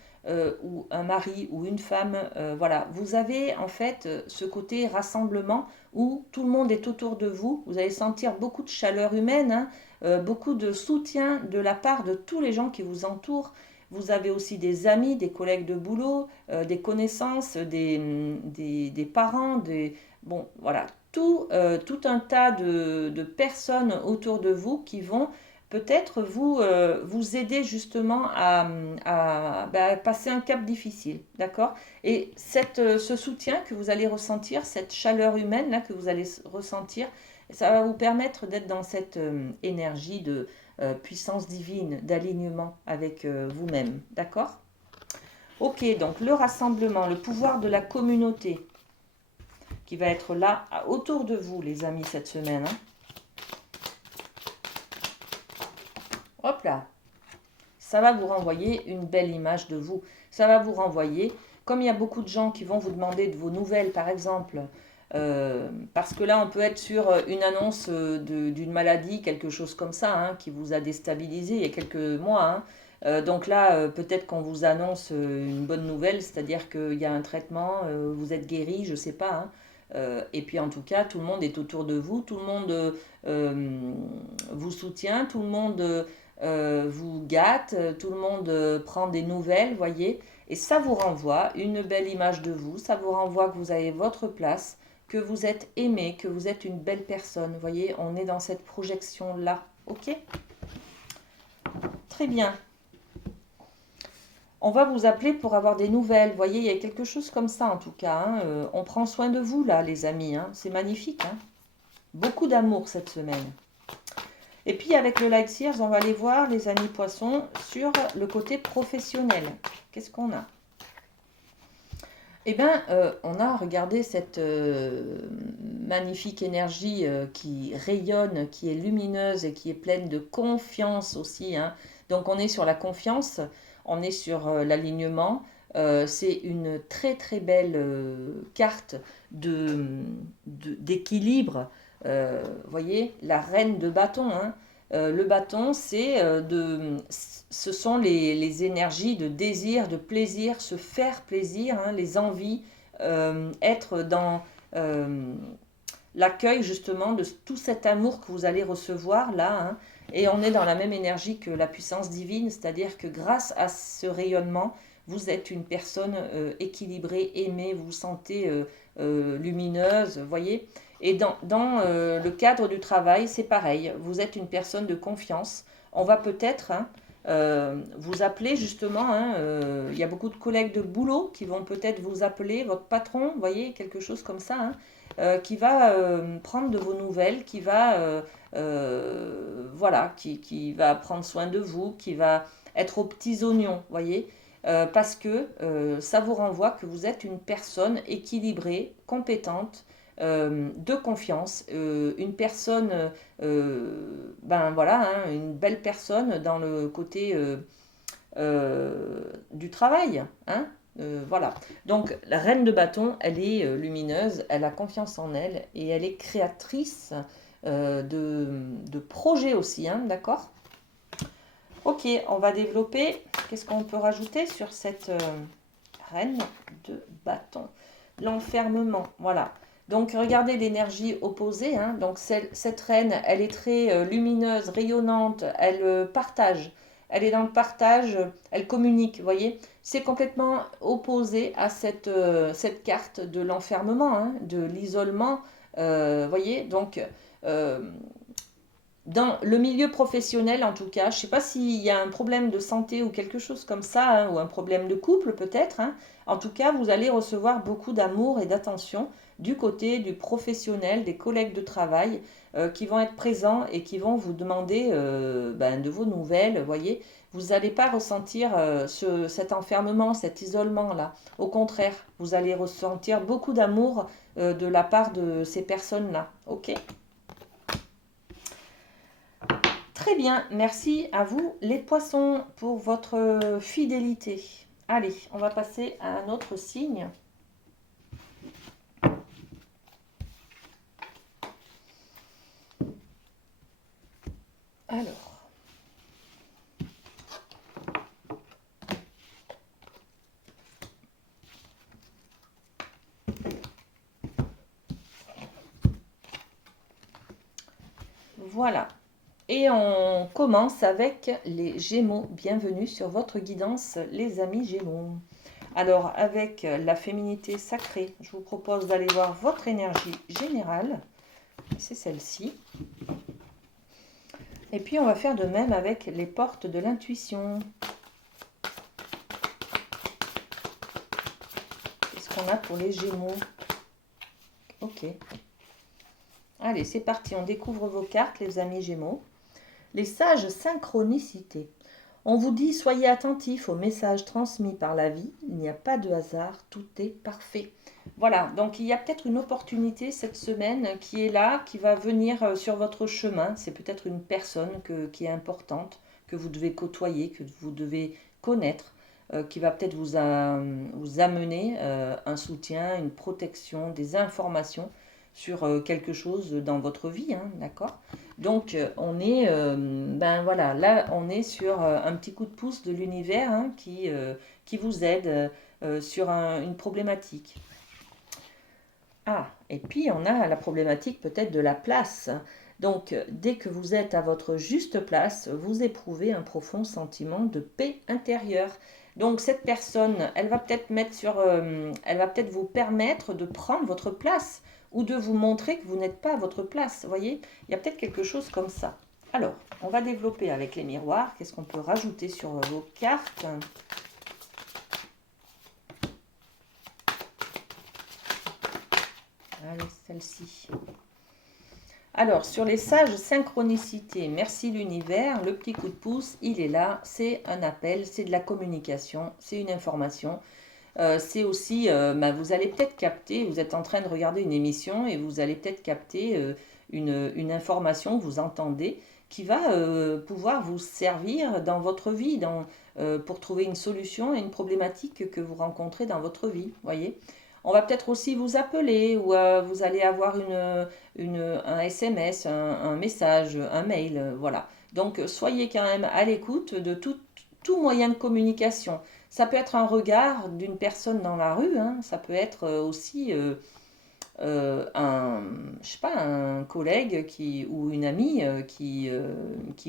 ou un mari ou une femme, voilà, vous avez en fait ce côté rassemblement où tout le monde est autour de vous. Vous allez sentir beaucoup de chaleur humaine, hein, beaucoup de soutien de la part de tous les gens qui vous entourent. Vous avez aussi des amis, des collègues de boulot, des connaissances, des parents, bon, voilà, tout un tas de personnes autour de vous qui vont peut-être vous aider justement à passer un cap difficile, d'accord? Et ce soutien que vous allez ressentir, cette chaleur humaine là que vous allez ressentir, ça va vous permettre d'être dans cette énergie de puissance divine, d'alignement avec vous-même, d'accord? Ok, donc le rassemblement, le pouvoir de la communauté qui va être là autour de vous, les amis, cette semaine, hein. Hop là, ça va vous renvoyer une belle image de vous. Ça va vous renvoyer, comme il y a beaucoup de gens qui vont vous demander de vos nouvelles, par exemple, parce que là, on peut être sur une annonce d'une maladie, quelque chose comme ça, hein, qui vous a déstabilisé il y a quelques mois, hein. Donc là, peut-être qu'on vous annonce une bonne nouvelle, c'est-à-dire qu'il y a un traitement, vous êtes guéri, je ne sais pas, hein. Et puis en tout cas, tout le monde est autour de vous, tout le monde vous soutient, tout le monde vous gâte, tout le monde prend des nouvelles, voyez. Et ça vous renvoie une belle image de vous, ça vous renvoie que vous avez votre place, que vous êtes aimé, que vous êtes une belle personne. Vous voyez, on est dans cette projection-là. Ok? Très bien. On va vous appeler pour avoir des nouvelles. Vous voyez, il y a quelque chose comme ça en tout cas. Hein. On prend soin de vous là, les amis. Hein. C'est magnifique. Hein. Beaucoup d'amour cette semaine. Et puis avec le Light Seers, on va aller voir, les amis poissons, sur le côté professionnel. Qu'est-ce qu'on a? Eh bien, on a regardé cette magnifique énergie qui rayonne, qui est lumineuse et qui est pleine de confiance aussi. Hein. Donc, on est sur la confiance, on est sur l'alignement. C'est une très très belle carte d'équilibre. Vous voyez, la reine de bâton. Hein. Le bâton, ce sont les énergies de désir, de plaisir, se faire plaisir, hein, les envies, être dans l'accueil justement de tout cet amour que vous allez recevoir là. Hein, et on est dans la même énergie que la puissance divine, c'est-à-dire que grâce à ce rayonnement, vous êtes une personne équilibrée, aimée, vous vous sentez lumineuse, vous voyez. Et dans le cadre du travail, c'est pareil. Vous êtes une personne de confiance. On va peut-être vous appeler justement. Hein, il y a beaucoup de collègues de boulot qui vont peut-être vous appeler, votre patron, vous voyez, quelque chose comme ça, hein, qui va prendre de vos nouvelles, qui va, voilà, qui va prendre soin de vous, qui va être aux petits oignons, vous voyez. Parce que ça vous renvoie que vous êtes une personne équilibrée, compétente, de confiance, une personne, ben voilà, hein, une belle personne dans le côté du travail, hein, voilà. Donc la reine de bâton, elle est lumineuse, elle a confiance en elle et elle est créatrice de projets aussi, hein, d'accord? Ok, on va développer. Qu'est-ce qu'on peut rajouter sur cette reine de bâton? L'enfermement, voilà. Donc regardez l'énergie opposée. Hein. Donc cette reine, elle est très lumineuse, rayonnante, elle partage. Elle est dans le partage, elle communique, vous voyez. C'est complètement opposé à cette carte de l'enfermement, hein, de l'isolement, voyez. Donc dans le milieu professionnel, en tout cas, je ne sais pas s'il y a un problème de santé ou quelque chose comme ça, hein, ou un problème de couple peut-être. Hein. En tout cas, vous allez recevoir beaucoup d'amour et d'attention du côté du professionnel, des collègues de travail qui vont être présents et qui vont vous demander de vos nouvelles. Voyez, vous n'allez pas ressentir cet enfermement, cet isolement-là. Au contraire, vous allez ressentir beaucoup d'amour de la part de ces personnes-là. Ok ? Très bien, merci à vous les poissons pour votre fidélité. Allez, on va passer à un autre signe. Alors. Voilà. Et on commence avec les Gémeaux. Bienvenue sur votre guidance, les amis Gémeaux. Alors, avec la féminité sacrée, je vous propose d'aller voir votre énergie générale. C'est celle-ci. Et puis, on va faire de même avec les portes de l'intuition. Qu'est-ce qu'on a pour les Gémeaux? Ok. Allez, c'est parti. On découvre vos cartes, les amis Gémeaux. Les sages synchronicités. On vous dit, soyez attentifs aux messages transmis par la vie. Il n'y a pas de hasard, tout est parfait. Voilà, donc il y a peut-être une opportunité cette semaine qui est là, qui va venir sur votre chemin. C'est peut-être une personne qui est importante, que vous devez côtoyer, que vous devez connaître, qui va peut-être vous amener un soutien, une protection, des informations sur quelque chose dans votre vie, hein, d'accord? Donc on est, voilà, là on est sur un petit coup de pouce de l'univers hein, qui vous aide sur une problématique. Ah, et puis on a la problématique peut-être de la place. Donc dès que vous êtes à votre juste place, vous éprouvez un profond sentiment de paix intérieure. Donc cette personne, elle va peut-être vous permettre de prendre votre place ou de vous montrer que vous n'êtes pas à votre place. Vous voyez, il y a peut-être quelque chose comme ça. Alors, on va développer avec les miroirs. Qu'est-ce qu'on peut rajouter sur vos cartes? Allez, celle-ci. Alors, sur les sages synchronicités, merci l'univers, le petit coup de pouce, il est là, c'est un appel, c'est de la communication, c'est une information. C'est aussi, vous allez peut-être capter, vous êtes en train de regarder une émission et vous allez peut-être capter une information que vous entendez qui va pouvoir vous servir dans votre vie, pour trouver une solution à une problématique que vous rencontrez dans votre vie, voyez. On va peut-être aussi vous appeler ou vous allez avoir un SMS, un message, un mail, voilà. Donc soyez quand même à l'écoute de tout moyen de communication. Ça peut être un regard d'une personne dans la rue, hein. Ça peut être aussi je sais pas, un collègue ou une amie qui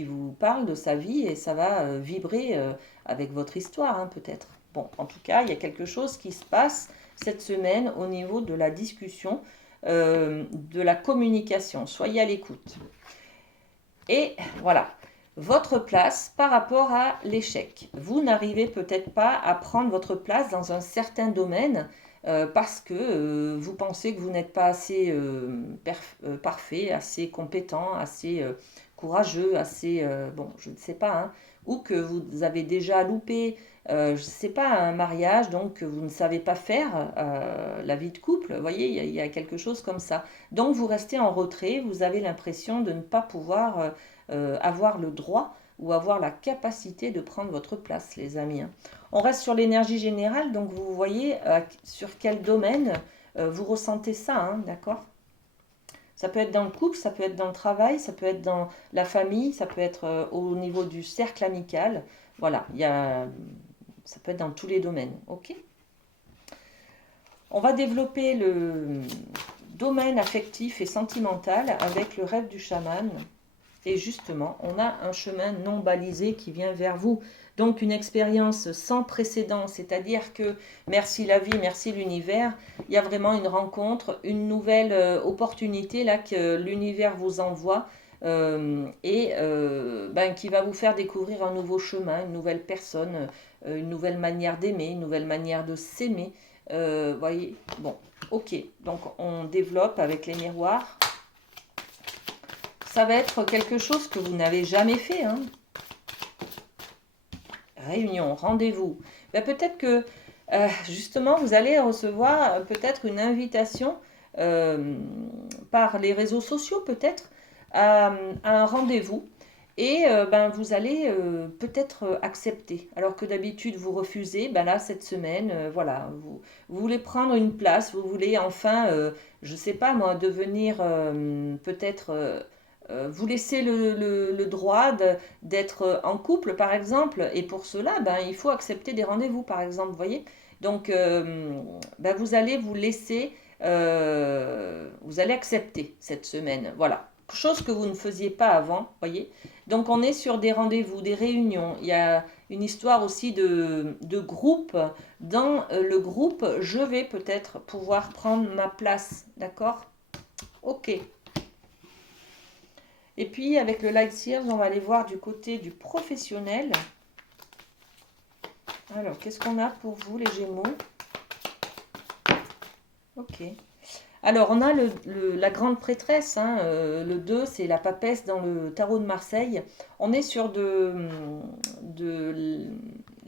vous parle de sa vie et ça va vibrer avec votre histoire, hein, peut-être. Bon, en tout cas, il y a quelque chose qui se passe cette semaine au niveau de la discussion, de la communication. Soyez à l'écoute. Et voilà, votre place par rapport à l'échec. Vous n'arrivez peut-être pas à prendre votre place dans un certain domaine parce que vous pensez que vous n'êtes pas assez parfait, assez compétent, assez courageux, assez, bon, je ne sais pas, hein, ou que vous avez déjà loupé, je ne sais pas, un mariage, donc vous ne savez pas faire la vie de couple. Vous voyez, il y a quelque chose comme ça. Donc vous restez en retrait, vous avez l'impression de ne pas pouvoir avoir le droit ou avoir la capacité de prendre votre place, les amis, hein. On reste sur l'énergie générale, donc vous voyez sur quel domaine vous ressentez ça, hein, d'accord? Ça peut être dans le couple, ça peut être dans le travail, ça peut être dans la famille, ça peut être au niveau du cercle amical. Voilà, ça peut être dans tous les domaines, ok? On va développer le domaine affectif et sentimental avec le rêve du chaman. Et justement, on a un chemin non balisé qui vient vers vous. Donc une expérience sans précédent, c'est-à-dire que merci la vie, merci l'univers, il y a vraiment une rencontre, une nouvelle opportunité là que l'univers vous envoie qui va vous faire découvrir un nouveau chemin, une nouvelle personne, une nouvelle manière d'aimer, une nouvelle manière de s'aimer. Voyez, bon, ok, donc on développe avec les miroirs. Ça va être quelque chose que vous n'avez jamais fait, hein. Réunion, rendez-vous. Peut-être que justement vous allez recevoir peut-être une invitation par les réseaux sociaux peut-être à un rendez-vous et vous allez peut-être accepter alors que d'habitude vous refusez. Là cette semaine voilà, vous voulez prendre une place, vous voulez enfin je sais pas moi devenir peut-être vous laissez le droit d'être en couple, par exemple, et pour cela, il faut accepter des rendez-vous, par exemple, vous voyez. Donc, vous allez vous laisser, vous allez accepter cette semaine, voilà. Chose que vous ne faisiez pas avant, voyez. Donc, on est sur des rendez-vous, des réunions. Il y a une histoire aussi de groupe. Dans le groupe, je vais peut-être pouvoir prendre ma place, d'accord? Ok. Et puis avec le Light Sears, on va aller voir du côté du professionnel. Alors, qu'est-ce qu'on a pour vous les Gémeaux? Ok. Alors, on a la grande prêtresse, hein, le 2, c'est la papesse dans le tarot de Marseille. On est sur de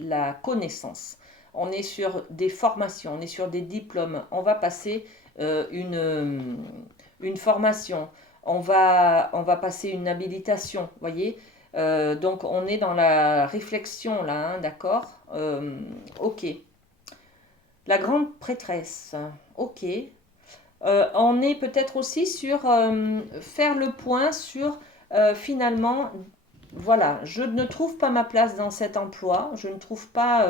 la connaissance. On est sur des formations, on est sur des diplômes. On va passer une formation. On va passer une habilitation, voyez. Donc, on est dans la réflexion, là, hein, d'accord. Ok. La grande prêtresse, ok. On est peut-être aussi sur faire le point sur finalement, voilà, je ne trouve pas ma place dans cet emploi, je ne trouve pas,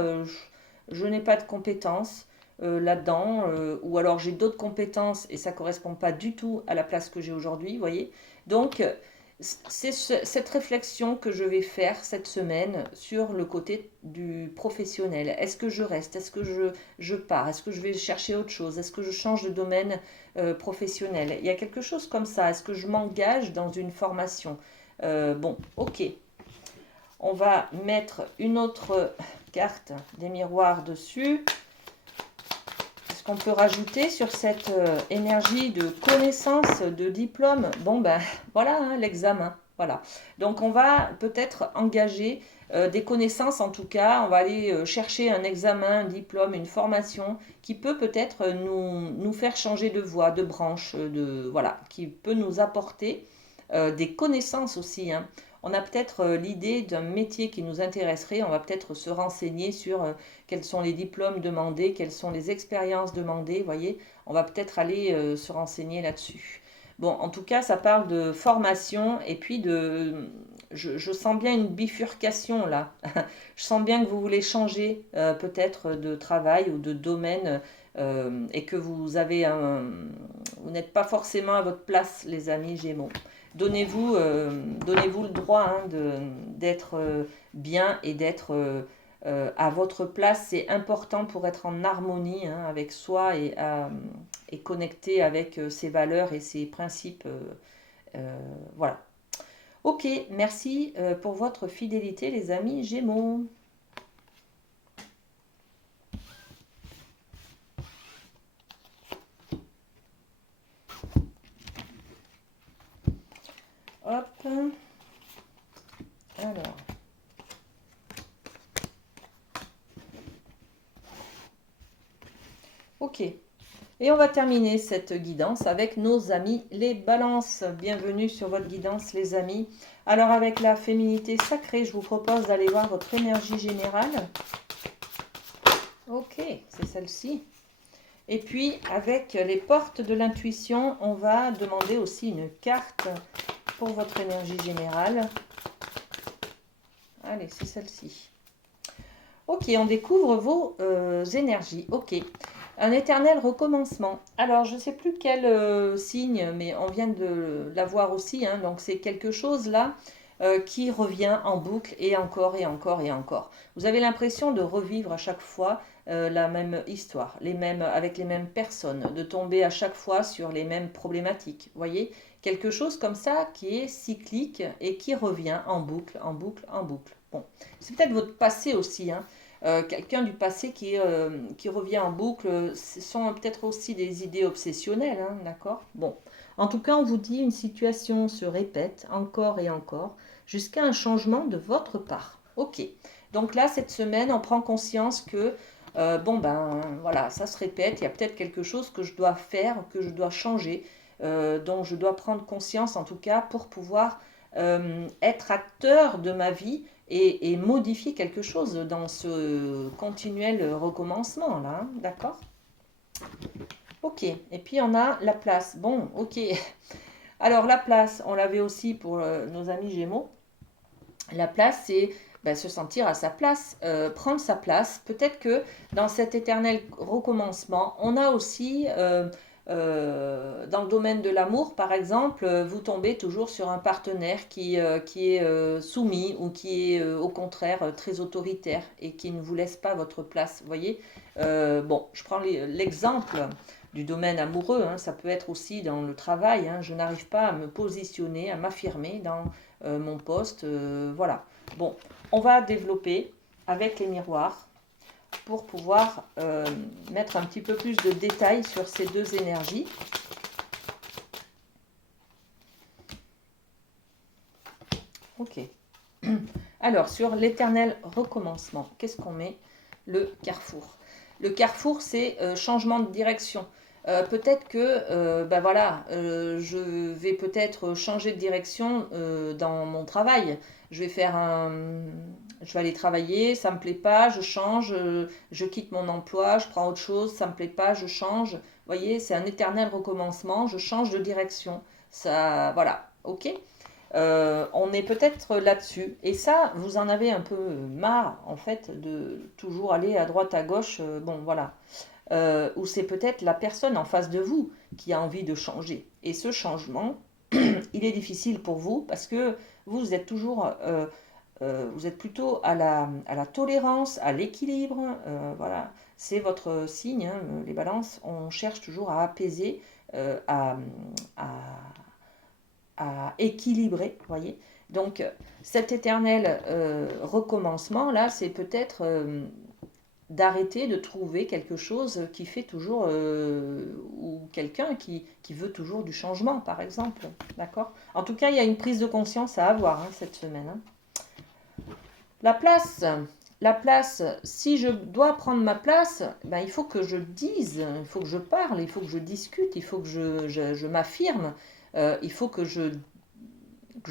je n'ai pas de compétences là-dedans, ou alors j'ai d'autres compétences et ça ne correspond pas du tout à la place que j'ai aujourd'hui, vous voyez. Donc, C'est cette réflexion que je vais faire cette semaine sur le côté du professionnel. Est-ce que je reste? Est-ce que je pars? Est-ce que je vais chercher autre chose? Est-ce que je change de domaine professionnel? Il y a quelque chose comme ça. Est-ce que je m'engage dans une formation? Bon, ok. On va mettre une autre carte des miroirs dessus. Est-ce qu'on peut rajouter sur cette énergie de connaissance, de diplôme? Bon, ben voilà, hein, l'examen. Voilà. Donc, on va peut-être engager des connaissances, en tout cas. On va aller chercher un examen, un diplôme, une formation qui peut peut-être nous faire changer de voie, de branche, voilà, qui peut nous apporter des connaissances aussi, hein. On a peut-être l'idée d'un métier qui nous intéresserait. On va peut-être se renseigner sur quels sont les diplômes demandés, quelles sont les expériences demandées. Vous voyez, on va peut-être aller se renseigner là-dessus. Bon, en tout cas, ça parle de formation et puis de... Je sens bien une bifurcation là. Je sens bien que vous voulez changer peut-être de travail ou de domaine et que vous n'êtes pas forcément à votre place, les amis Gémeaux. Donnez-vous le droit, hein, d'être bien et d'être à votre place. C'est important pour être en harmonie, hein, avec soi et connecté avec ses valeurs et ses principes. Voilà. Ok, merci pour votre fidélité, les amis Gémeaux. Hop. Alors. Ok. Et on va terminer cette guidance avec nos amis les balances. Bienvenue sur votre guidance, les amis. Alors, avec la féminité sacrée, je vous propose d'aller voir votre énergie générale. Ok, c'est celle-ci. Et puis, avec les portes de l'intuition, on va demander aussi une carte pour votre énergie générale. Allez, c'est celle-ci. Ok, on découvre vos énergies. Ok. Un éternel recommencement. Alors, je ne sais plus quel signe, mais on vient de l'avoir aussi, hein, donc c'est quelque chose là qui revient en boucle et encore et encore et encore. Vous avez l'impression de revivre à chaque fois la même histoire, avec les mêmes personnes, de tomber à chaque fois sur les mêmes problématiques. Vous voyez, quelque chose comme ça qui est cyclique et qui revient en boucle, en boucle, en boucle. Bon, c'est peut-être votre passé aussi, hein. Quelqu'un du passé qui revient en boucle, ce sont peut-être aussi des idées obsessionnelles, hein, d'accord? Bon, en tout cas, on vous dit une situation se répète encore et encore jusqu'à un changement de votre part. Ok, donc là, cette semaine, on prend conscience que, bon, ben voilà, ça se répète, il y a peut-être quelque chose que je dois faire, que je dois changer, dont je dois prendre conscience en tout cas pour pouvoir être acteur de ma vie et modifier quelque chose dans ce continuel recommencement là, hein, d'accord? Ok, et puis on a la place. Bon, ok. Alors la place, on l'avait aussi pour nos amis Gémeaux. La place, c'est se sentir à sa place, prendre sa place. Peut-être que dans cet éternel recommencement, on a aussi, dans le domaine de l'amour, par exemple, vous tombez toujours sur un partenaire qui est soumis ou qui est au contraire très autoritaire et qui ne vous laisse pas votre place. Vous voyez. Bon, je prends l'exemple du domaine amoureux, hein, ça peut être aussi dans le travail, hein, je n'arrive pas à me positionner, à m'affirmer dans mon poste, voilà. Bon, on va développer avec les miroirs pour pouvoir mettre un petit peu plus de détails sur ces deux énergies. Ok. Alors, sur l'éternel recommencement, qu'est-ce qu'on met? Le carrefour. Le carrefour, c'est changement de direction. Peut-être que voilà, je vais peut-être changer de direction dans mon travail. Je vais je vais aller travailler, ça me plaît pas, je change, je quitte mon emploi, je prends autre chose, ça me plaît pas, je change. Vous voyez, c'est un éternel recommencement, je change de direction. Ça, voilà, ok. On est peut-être là-dessus. Et ça, vous en avez un peu marre, en fait, de toujours aller à droite, à gauche. Bon, voilà. Ou c'est peut-être la personne en face de vous qui a envie de changer. Et ce changement, il est difficile pour vous parce que vous êtes toujours, vous êtes plutôt à la tolérance, à l'équilibre. Voilà, c'est votre signe, hein, les balances. On cherche toujours à apaiser, euh, à, à, à équilibrer, voyez. Donc, cet éternel recommencement, là, c'est peut-être d'arrêter de trouver quelque chose qui fait toujours, ou quelqu'un qui veut toujours du changement, par exemple. D'accord? En tout cas, il y a une prise de conscience à avoir hein, cette semaine. Hein. La place, la place, si je dois prendre ma place, ben, il faut que je dise, il faut que je parle, il faut que je discute, il faut que je m'affirme, il faut que je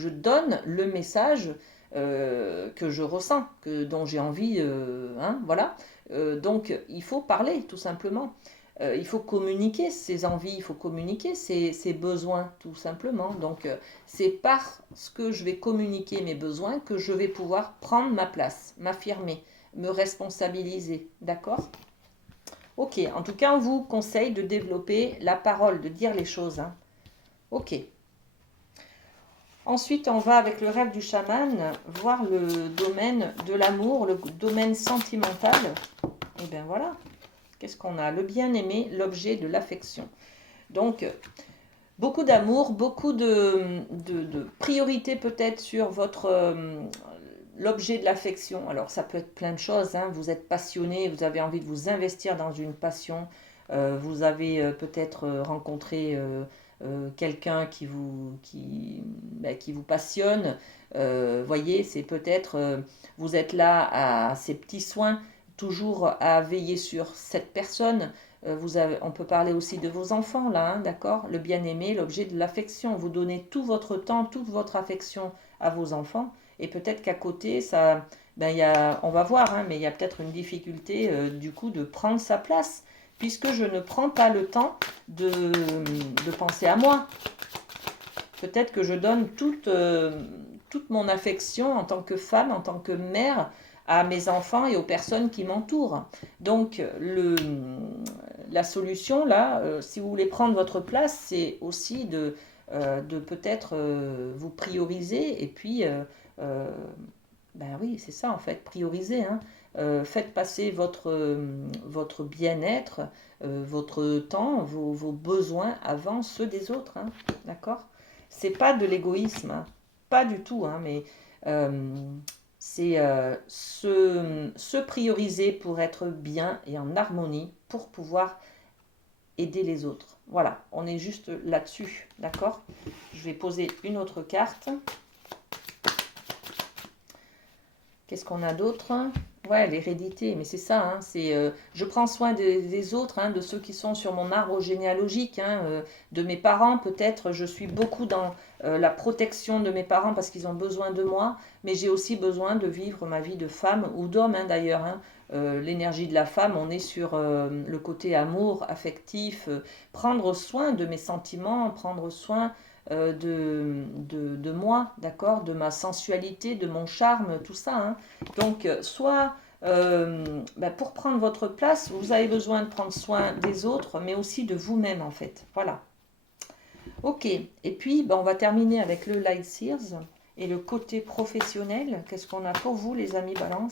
donne le message que je ressens, dont j'ai envie, hein, voilà. Donc il faut parler tout simplement. Il faut communiquer ses envies, il faut communiquer ses besoins tout simplement. Donc c'est parce que je vais communiquer mes besoins que je vais pouvoir prendre ma place, m'affirmer, me responsabiliser. D'accord? Ok, en tout cas on vous conseille de développer la parole, de dire les choses. Hein. Ok. Ensuite, on va avec le rêve du chaman voir le domaine de l'amour, le domaine sentimental. Et bien voilà, qu'est-ce qu'on a? Le bien-aimé, l'objet de l'affection. Donc, beaucoup d'amour, beaucoup de priorité peut-être sur l'objet de l'affection. Alors, ça peut être plein de choses. Hein. Vous êtes passionné, vous avez envie de vous investir dans une passion. Vous avez peut-être rencontré quelqu'un qui vous passionne. Voyez, c'est peut-être, vous êtes là à ces petits soins, toujours à veiller sur cette personne. On peut parler aussi de vos enfants, là, hein, d'accord? Le bien-aimé, l'objet de l'affection. Vous donnez tout votre temps, toute votre affection à vos enfants. Et peut-être qu'à côté, ça, ben, on va voir, hein, mais il y a peut-être une difficulté, du coup, de prendre sa place puisque je ne prends pas le temps de penser à moi. Peut-être que je donne toute mon affection en tant que femme, en tant que mère, à mes enfants et aux personnes qui m'entourent. Donc, la solution, là, si vous voulez prendre votre place, c'est aussi de peut-être vous prioriser et puis, ben oui, c'est ça en fait, prioriser. Hein. Faites passer votre bien-être, votre temps, vos besoins avant ceux des autres. Hein. D'accord? C'est pas de l'égoïsme, hein. Pas du tout, hein, mais euh, c'est se prioriser pour être bien et en harmonie pour pouvoir aider les autres. Voilà, on est juste là-dessus, d'accord? Je vais poser une autre carte. Qu'est-ce qu'on a d'autre? Ouais, l'hérédité, mais c'est ça, hein, je prends soin des autres, hein, de ceux qui sont sur mon arbre généalogique, hein, de mes parents peut-être, je suis beaucoup dans la protection de mes parents parce qu'ils ont besoin de moi, mais j'ai aussi besoin de vivre ma vie de femme ou d'homme hein, d'ailleurs. Hein. L'énergie de la femme, on est sur le côté amour, affectif, prendre soin de mes sentiments, prendre soin de moi, d'accord, de ma sensualité, de mon charme, tout ça. Hein. Donc, soit pour prendre votre place, vous avez besoin de prendre soin des autres, mais aussi de vous-même, en fait. Voilà. Ok, et puis on va terminer avec le Light Sears et le côté professionnel. Qu'est-ce qu'on a pour vous, les amis Balance?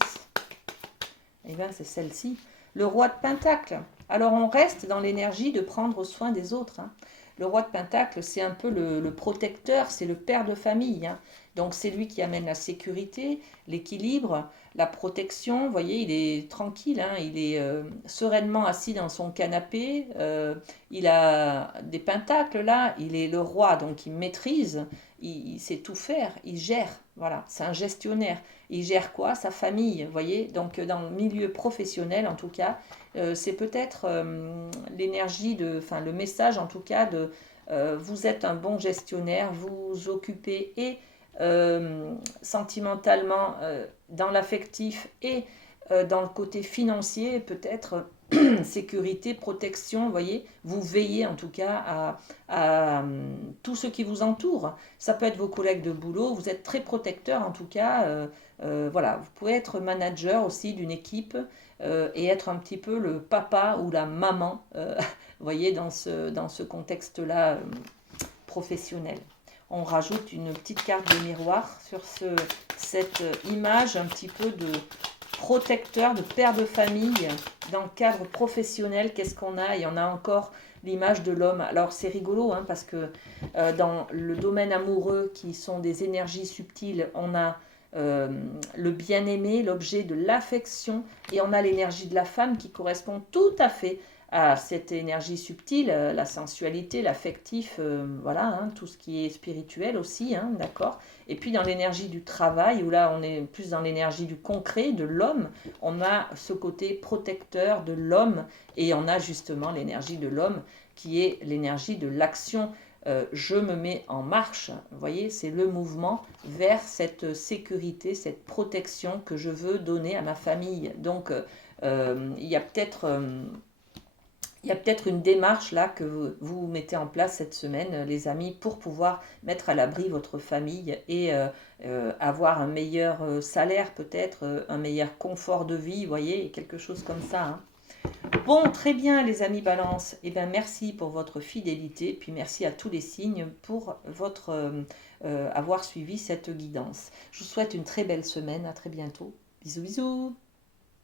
Eh bien, c'est celle-ci. Le roi de Pentacle. Alors, on reste dans l'énergie de prendre soin des autres. Hein. Le roi de Pentacle, c'est un peu le protecteur, c'est le père de famille. Hein. Donc, c'est lui qui amène la sécurité, l'équilibre, la protection. Vous voyez, il est tranquille, hein. Il est sereinement assis dans son canapé. Il a des pentacles là. Il est le roi, donc il maîtrise. Il sait tout faire. Il gère. Voilà, c'est un gestionnaire. Il gère quoi? Sa famille, vous voyez? Donc dans le milieu professionnel en tout cas, c'est peut-être l'énergie enfin le message en tout cas de vous êtes un bon gestionnaire, vous occupez et sentimentalement dans l'affectif et dans le côté financier peut-être sécurité, protection, vous voyez, vous veillez en tout cas à tout ce qui vous entoure. Ça peut être vos collègues de boulot, vous êtes très protecteur en tout cas. Voilà, vous pouvez être manager aussi d'une équipe et être un petit peu le papa ou la maman, vous voyez, dans ce contexte-là professionnel. on rajoute une petite carte de miroir sur cette image un petit peu de protecteur, de père de famille dans le cadre professionnel. Qu'est-ce qu'on a? Et on a encore l'image de l'homme. Alors c'est rigolo hein, parce que dans le domaine amoureux qui sont des énergies subtiles, on a le bien-aimé, l'objet de l'affection, et on a l'énergie de la femme qui correspond tout à fait à cette énergie subtile, la sensualité, l'affectif, voilà, hein, tout ce qui est spirituel aussi, hein, d'accord. Et puis dans l'énergie du travail, où là on est plus dans l'énergie du concret, de l'homme, on a ce côté protecteur de l'homme, et on a justement l'énergie de l'homme qui est l'énergie de l'action. Je me mets en marche, vous voyez, c'est le mouvement vers cette sécurité, cette protection que je veux donner à ma famille. Donc il y a peut-être une démarche là que vous mettez en place cette semaine, les amis, pour pouvoir mettre à l'abri votre famille et avoir un meilleur salaire peut-être, un meilleur confort de vie, vous voyez, quelque chose comme ça. Hein. Bon, très bien les amis Balance. Eh bien, merci pour votre fidélité, puis merci à tous les signes pour votre avoir suivi cette guidance. Je vous souhaite une très belle semaine, à très bientôt. Bisous bisous.